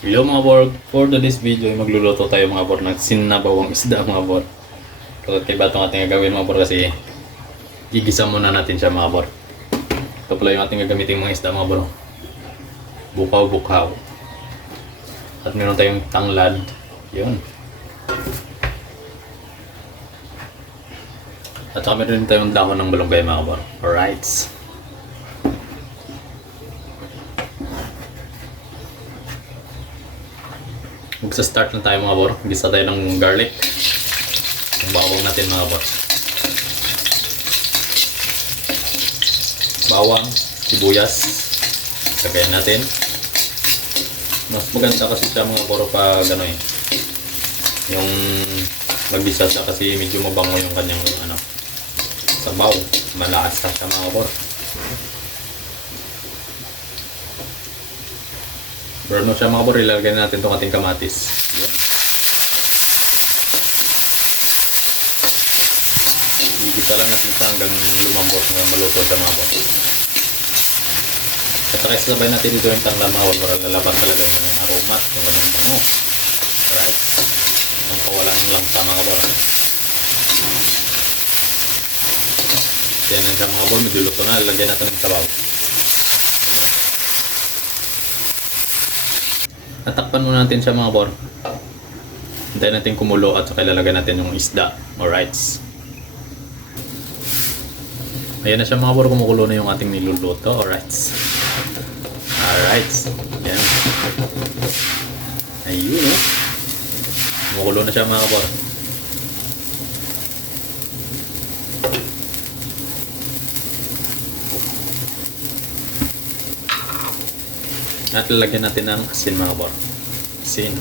Hello mga bor, for today's video ay magluluto tayo mga bor ng sinabawang isda mga bor. So kaya ba itong ating gagawin mga bor kasi gigisa muna natin siya mga bor. Ito pala yung ating gagamitin mga isda mga bor. Bukaw-bukaw. At meron tayong tanglad. Yun. At saka meron tayong dahon ng malunggay mga bor. Alright. Magsa-start na tayo mga bor. Gisa tayo ng garlic. Yung bawang natin mga bor. Bawang, sibuyas. Lagayan natin. Mas maganda kasi siya mga bor pag ano eh. Yung magbisa siya kasi medyo mabango yung kanyang ano, sabaw. Malakas siya mga bor. Brown mo siya mga bor, ilalagay natin itong ating kamatis. Yun. Igisa lang natin siya hanggang lumambot na maluto siya mga bor. At saka isabay natin dito yung tanglad mga bor para lalaban talaga yung aroma at yung kanyang bango. Alright. Ang kawalan lang sa mga bor. Yan lang siya mga bor, medyo luto na. Ilalagay natin ng sabaw. Tatakpan muna natin siya mga bor. Hintayin natin kumulo at saka ilalagay natin yung isda. Alright. Ayan na siya mga bor, kumukulo na yung ating niluluto. Alright. Alright. Ayan. Ayun o. Kumukulo na siya mga bor. At lalagyan natin ng asin mga bor. Asin.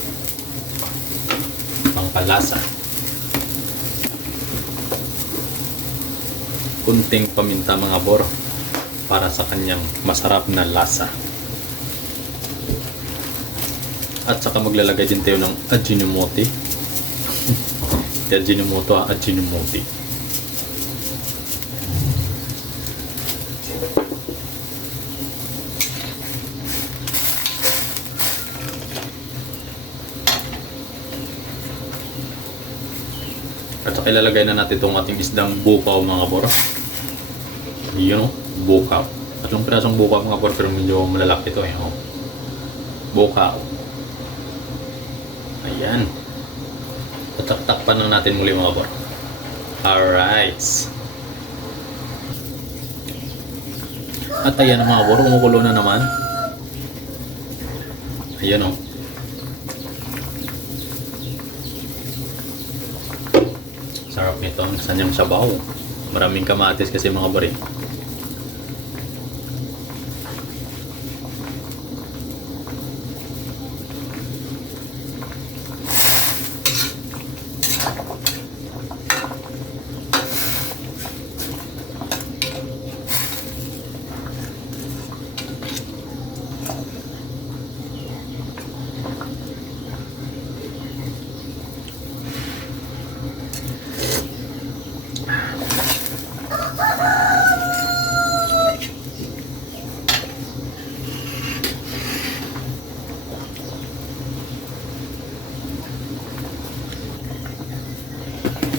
Pangpalasa. Kunting paminta mga bor para sa kanyang masarap na lasa. At saka maglalagay din tayo ng ajinomoto. Ajinomoto, ajinomoto. At saka ilalagay na natin itong ating isdang bukaw mga bor. Yun o, bukaw. Tatlong pirasong bukaw mga bor, pero medyo malalaki ito eh. Oh. Bukaw. Ayan. At takpan lang natin muli mga bor. Alright. At ayan mga bor, kumukulo na naman. Ayan o. Sarap nito ang sanyang sabaw. Maraming kamatis kasi mga bari.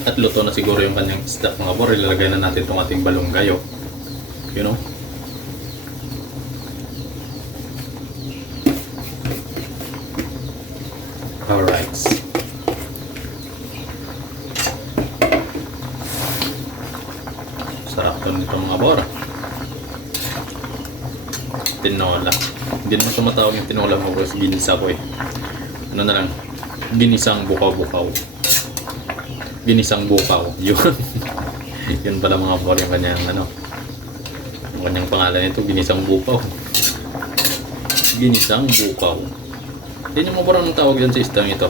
At luto na siguro yung kanyang isda mga bor. Ilalagay na natin itong ating balunggayo. You know? Alright. Sarap to nito mga bor. Tinola. Hindi naman tumatawag yung tinola mga bor. Ginisa ko eh. Ano na lang? Ginisang bukaw-bukaw. Ginisang bukaw. Yun. Yun pala mga bor yung kanyang ano. Yung kanyang pangalan nito, ginisang bukaw. Ginisang bukaw. Hindi nyo mo bor anong tawag yan sa isdang ito.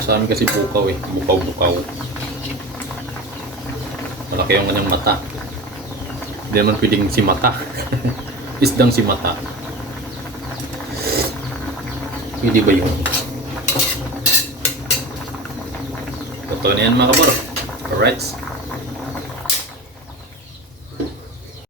Sa amin kasi bukaw eh. Bukaw-bukaw. Malaki yung kanyang mata. Hindi naman pwedeng si mata. Isdang si mata. Hindi ba yun? Totoo na yan mga kabor. Alright.